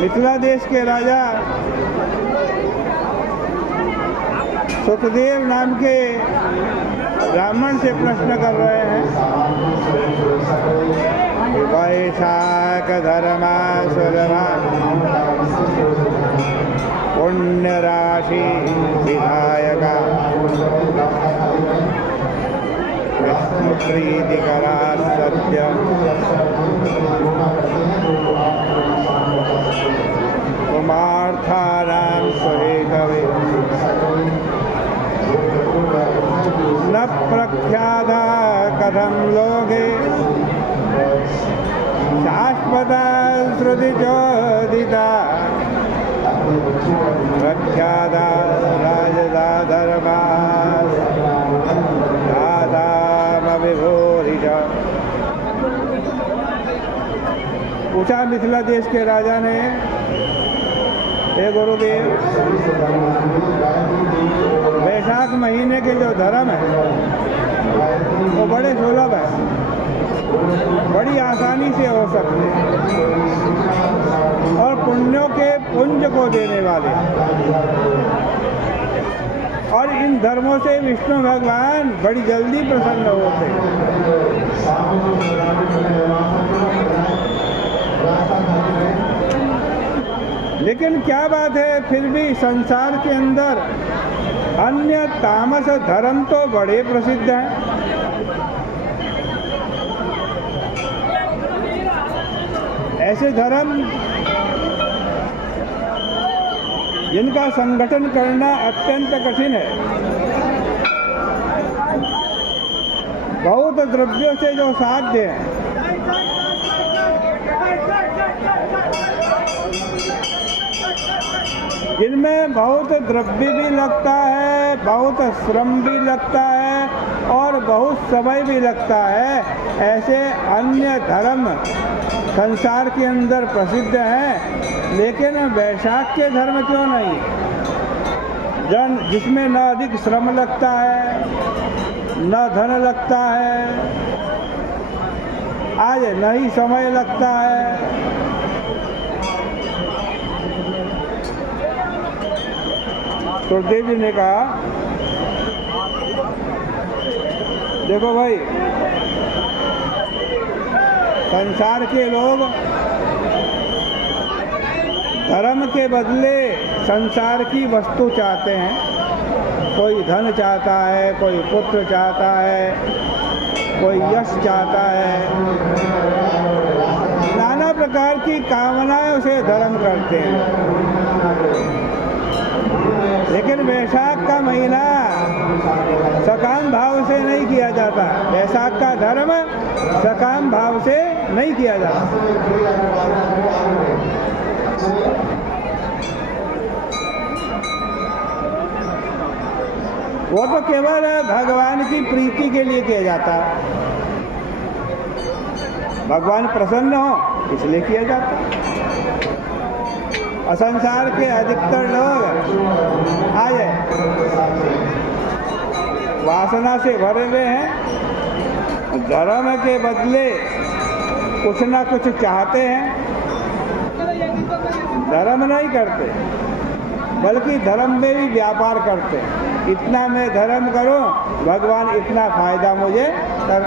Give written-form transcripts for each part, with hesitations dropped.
मिथिला देश के राजा सुतदेव नाम के ब्राह्मण से प्रश्न कर रहे हैं। वैशाख धर्मा सुरमा पुण्य राशि विधायका विष्णु प्रीतिकरा सत्य कुमार्थानां सुहेतवे न प्रख्याता कथं लोके शाश्वता श्रुति चोदिता प्रख्याता राजदा धर्मा विभूरिश। पूछा मिथिला देश के राजा ने, हे गुरुदेव, वैशाख महीने के जो धर्म है वो बड़े सुलभ है, बड़ी आसानी से हो सकते हैं और पुण्यों के पुंज को देने वाले, और इन धर्मों से विष्णु भगवान बड़ी जल्दी प्रसन्न होते हैं। लेकिन क्या बात है, फिर भी संसार के अंदर अन्य तामस धर्म तो बड़े प्रसिद्ध हैं। ऐसे धर्म जिनका संगठन करना अत्यंत कठिन है, बहुत द्रव्यों से जो साध्य है, जिनमें बहुत द्रव्य भी लगता है, बहुत श्रम भी लगता है और बहुत समय भी लगता है, ऐसे अन्य धर्म संसार के अंदर प्रसिद्ध हैं। लेकिन वैशाख के धर्म क्यों नहीं, जिसमें न अधिक श्रम लगता है, न धन लगता है, आज न ही समय लगता है। सुखदेव जी ने कहा, देखो भाई, संसार के लोग धर्म के बदले संसार की वस्तु चाहते हैं। कोई धन चाहता है, कोई पुत्र चाहता है, कोई यश चाहता है, नाना प्रकार की कामनाओं से धर्म करते हैं। लेकिन वैशाख का महीना सकाम भाव से नहीं किया जाता। वैशाख का धर्म सकाम भाव से नहीं किया जाता। वो तो केवल भगवान की प्रीति के लिए किया जाता है। भगवान प्रसन्न हो इसलिए किया जाता है। और संसार के अधिकतर लोग आज वासना से भरे हुए हैं, धर्म के बदले कुछ ना कुछ चाहते हैं, धर्म नहीं करते बल्कि धर्म में भी व्यापार करते हैं। इतना मैं धर्म करूं, भगवान इतना फायदा मुझे कर।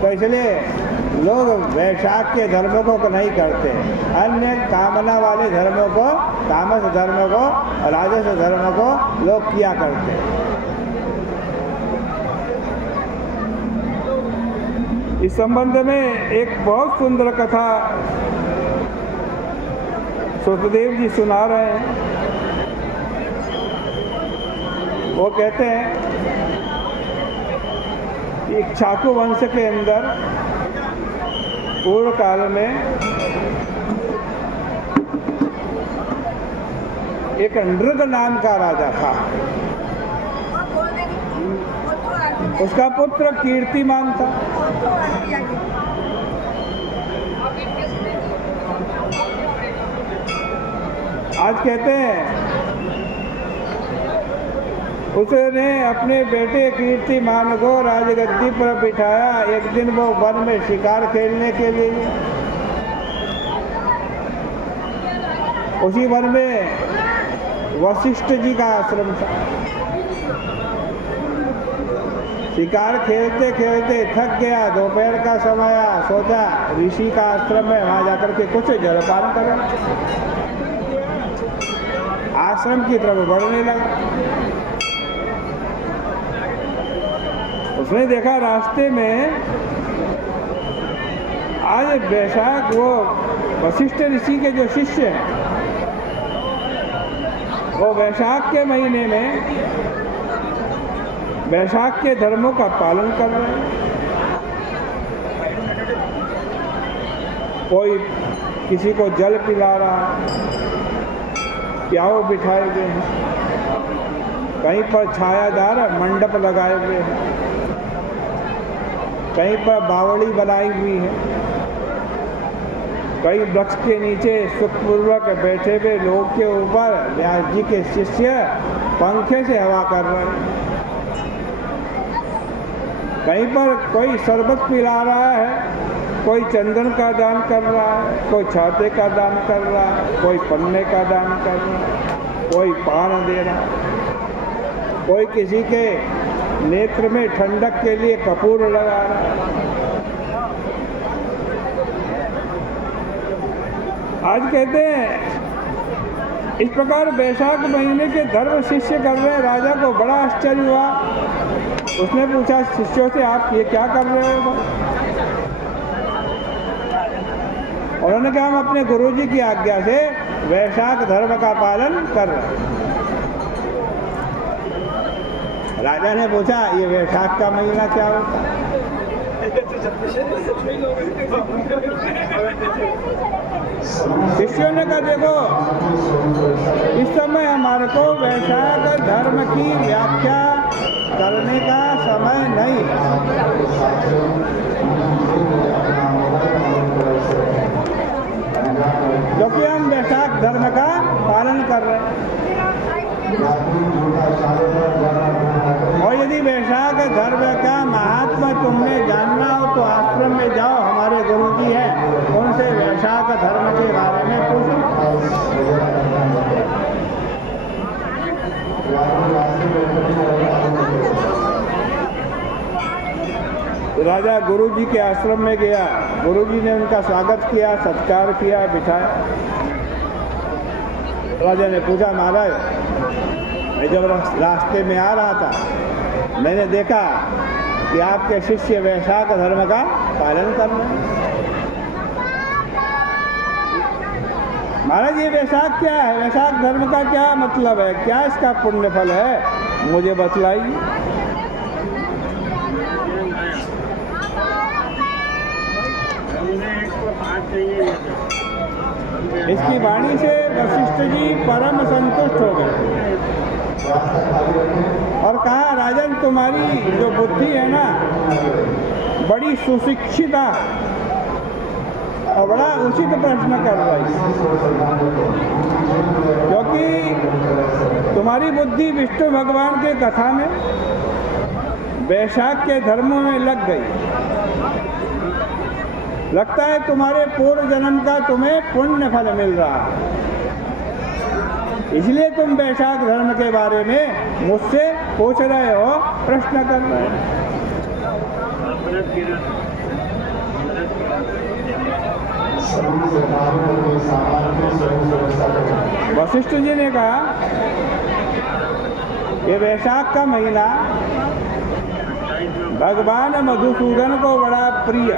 तो इसलिए लोग वैशाख के धर्मों को नहीं करते, अन्य कामना वाले धर्मों को, तामस धर्मों को, राजस धर्मों को लोग किया करते हैं। इस संबंध में एक बहुत सुंदर कथा सुखदेव जी सुना रहे हैं। वो कहते हैं, इक्ष्वाकु वंश के अंदर पूर्व काल में एक नृग नाम का राजा था। उसका पुत्र कीर्तिमान था। आज कहते हैं उसने अपने बेटे कीर्तिमान को राजगद्दी पर बिठाया। एक दिन वो वन में शिकार खेलने के लिए, उसी वन में वशिष्ठ जी का आश्रम था। शिकार खेलते खेलते थक गया, दोपहर का समय आया, सोचा ऋषि का आश्रम है, वहां जाकर के कुछ जलपान करें। आश्रम की तरफ बढ़ने लगा। उसने देखा रास्ते में आज वैशाख, वो वशिष्ठ ऋषि के जो शिष्य हैं, वो वैशाख के महीने में वैशाख के धर्मों का पालन कर रहे हैं। कोई किसी को जल पिला रहा, प्याऊ बिठाए हुए हैं, कहीं पर छायादार मंडप लगाए हुए हैं, कहीं पर बावड़ी बनाई हुई है, कई वृक्ष के नीचे सुखपूर्वक बैठे हुए लोग के ऊपर व्यास जी के शिष्य पंखे से हवा कर रहे हैं। कहीं पर कोई शरबत पिला रहा है, कोई चंदन का दान कर रहा है, कोई छाते का दान कर रहा है, कोई पन्ने का दान कर रहा है, कोई पान दे रहा है, कोई किसी के नेत्र में ठंडक के लिए कपूर लगा रहा है। आज कहते हैं इस प्रकार वैशाख महीने के धर्म शिष्य कर रहे हैं। राजा को बड़ा आश्चर्य हुआ। उसने पूछा शिष्यों से, आप ये क्या कर रहे हो? उन्होंने कहा, हम अपने गुरुजी की आज्ञा से वैशाख धर्म का पालन कर रहे हैं। राजा ने पूछा, ये वैशाख का महीना क्या होता है? शिष्यों ने कहा, देखो इस समय हमारे को वैशाख धर्म की व्याख्या करने का समय नहीं है। क्योंकि हम वैशाख धर्म का पालन कर रहे हैं। और यदि वैशाख धर्म का महात्मा तुमने जानना हो तो आश्रम में जाओ, हमारे गुरुजी हैं, उनसे वैशाख धर्म के बारे में पूछो। राजा गुरुजी के आश्रम में गया। गुरुजी ने उनका स्वागत किया, सत्कार किया, बिठाया। राजा ने पूछा, महाराज मैं जब रास्ते में आ रहा था, मैंने देखा कि आपके शिष्य वैशाख धर्म का पालन कर रहे हैं। महाराज ये वैशाख क्या है? वैशाख धर्म का क्या मतलब है? क्या इसका पुण्य फल है? मुझे बतलाइए। इसकी वाणी से वशिष्ठ जी परम संतुष्ट हो गए और कहा, राजन तुम्हारी जो बुद्धि है ना, बड़ी सुशिक्षित और बड़ा उचित प्रश्न कर रही, क्योंकि तुम्हारी बुद्धि विष्णु भगवान के कथा में वैशाख के धर्मों में लग गई। लगता है तुम्हारे पूर्व जन्म का तुम्हें पुण्य फल मिल रहा है, इसलिए तुम वैशाख धर्म के बारे में मुझसे पूछ रहे हो, प्रश्न कर रहे हो। वशिष्ठ जी ने कहा, ये वैशाख का महीना भगवान मधुसूदन को बड़ा प्रिय,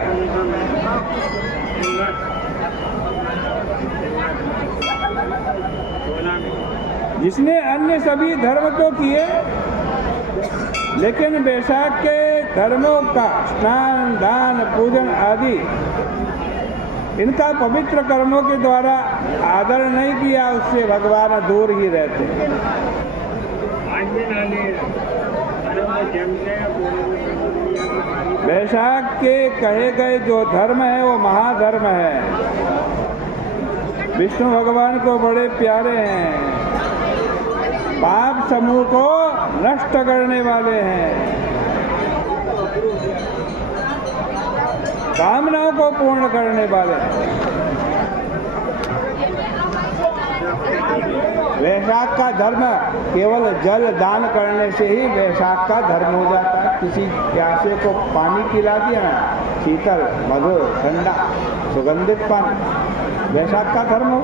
जिसने अन्य सभी धर्म तो किए, लेकिन वैशाख के धर्मों का स्नान, दान, पूजन आदि इनका पवित्र कर्मों के द्वारा आदर नहीं किया, उससे भगवान दूर ही रहते हैं। वैशाख के कहे गए जो धर्म है वो महाधर्म है, विष्णु भगवान को बड़े प्यारे हैं। पाप समूह को नष्ट करने वाले हैं, कामनाओं को पूर्ण करने वाले हैं। वैशाख का धर्म केवल जल दान करने से ही वैशाख का धर्म हो जाता है। किसी प्यासे को पानी पिला दिया ना, शीतल, मधुर, ठंडा, सुगंधित पानी, वैशाख का धर्म हो।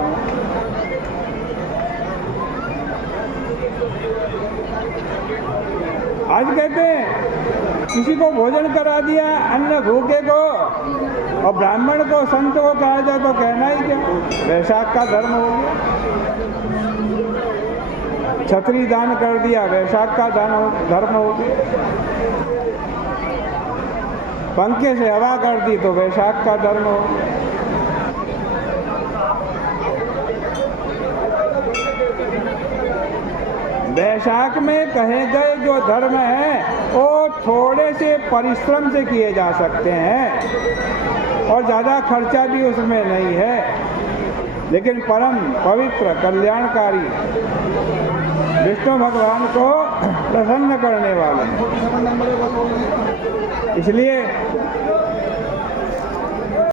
आज कहते हैं किसी को भोजन करा दिया अन्न भूखे को, और ब्राह्मण को संत को कहा जाए तो कहना ही क्या, वैशाख का धर्म हो गया। छतरी दान कर दिया, वैशाख का धर्म हो गया। पंखे से हवा कर दी तो वैशाख का धर्म हो गया। वैशाख में कहे गए जो धर्म है वो थोड़े से परिश्रम से किए जा सकते हैं और ज़्यादा खर्चा भी उसमें नहीं है, लेकिन परम पवित्र कल्याणकारी विष्णु भगवान को प्रसन्न करने वाले हैं। इसलिए